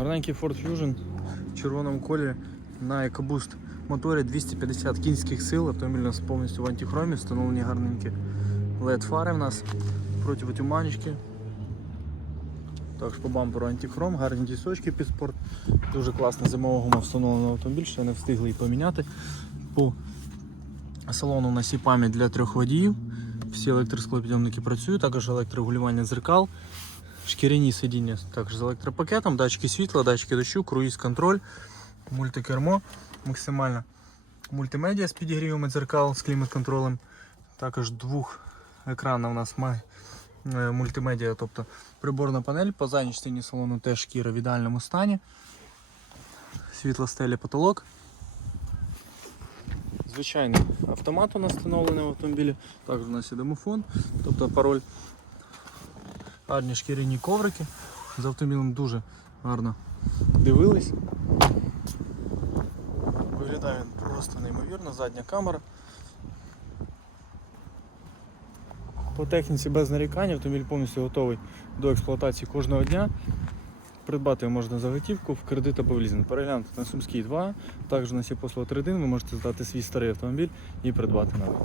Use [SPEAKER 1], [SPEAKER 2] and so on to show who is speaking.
[SPEAKER 1] Гарненький Ford Fusion в червоному кольорі на EcoBoost моторі 250 кінських сил. Автомобіль у нас повністю в антихромі, встановлені гарненькі LED фари в нас противотуманочки. Також по бамперу антихром, гарні дісочки під спорт. Дуже класна зимова гума встановлена автомобіль, ще не встигли її поміняти. По салону у нас є пам'ять для трьох водіїв. Всі електросклопідйомники працюють, також електрорегулювання дзеркал, шкіряні сидіння також з електропакетом, датчики світла, датчики дощу, круїз контроль, мультикермо максимально. Мультимедіа з підігрівами дзеркал з клімат-контролем. Також двохекранна у нас має е, мультимедіа, тобто приборна панель. По задній частині салону теж шкіра в ідеальному стані. Світло стелі потолок. Звичайний автомат у нас встановлений в автомобілі. Також у нас є домофон, тобто пароль. Гарні шкіряні коврики. З автомобілем дуже гарно дивились. Виглядає він просто неймовірно, задня камера. По техніці без нарікань автомобіль повністю готовий до експлуатації кожного дня. Придбати можна за готівку в кредит або в лізинг. Переглянути на Сумській 2. Також у нас є послуга 3 ви можете здати свій старий автомобіль і придбати новий.